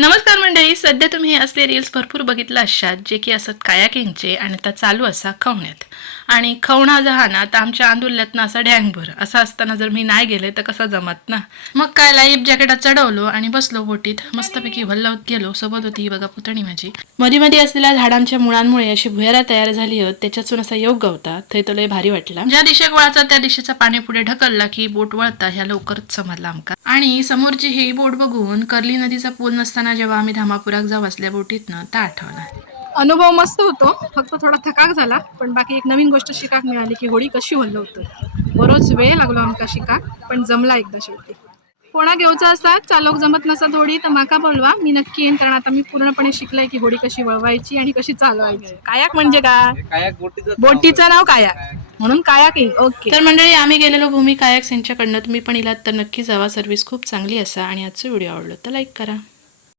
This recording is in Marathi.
नमस्कार मंडळी, सध्या तुम्ही असले रील्स भरपूर बघितलं असतात जे की असत कायाकिंगचे आणि त्या चालू असा खवण्यात आणि खवणा जहानात आमच्या आंदोलनातनं असा डँगभर असं असताना जर मी नाही गेले तर कसं जमत ना. मग काय लाईफ जॅकेटात चढवलो आणि बसलो बोटीत मस्तपैकी वल्लवत गेलो. सोबत होती बघा पुतणी माझी. मध्ये मध्ये असलेल्या झाडांच्या मुळांमुळे अशी भुयारा तयार झाली होत, त्याच्यातून असा योग गवता थंय तो लय भारी वाटला. ज्या दिशेक वळाचा त्या दिशेचा पाणी पुढे ढकलला की बोट वळता ह्या लवकरच समजला आमका. आणि समोरची ही बोट बघून कर्ली नदीचा पूल नसताना जेव्हा आम्ही धामापुराक जाऊ असल्या बोटीतनं ता आठवला. अनुभव मस्त होतो, फक्त थोडा थकाक झाला, पण बाकी एक नवीन गोष्ट शिकाक मिळाली की होडी कशी हलवतं. बरोच वेळ लागलो आमका शिकाक, पण जमला एकदा शेवटी. कोणा घेऊचा असतात चालक जमत नसत होडी तर माका बोलवा, मी नक्की येईन, कारण आता मी पूर्णपणे शिकलंय की होडी कशी वळवायची आणि कशी चालवायची. कायाक म्हणजे काय? बोटीचं नाव कायाक, म्हणून कायाक येईल. ओके तर मंडळी, आम्ही गेलेलो भूमी कायक्स यांच्याकडनं. तुम्ही पण इलात तर नक्की जावा. सर्व्हिस खूप चांगली असा. आणि आजचा व्हिडिओ आवडला तर लाईक करा.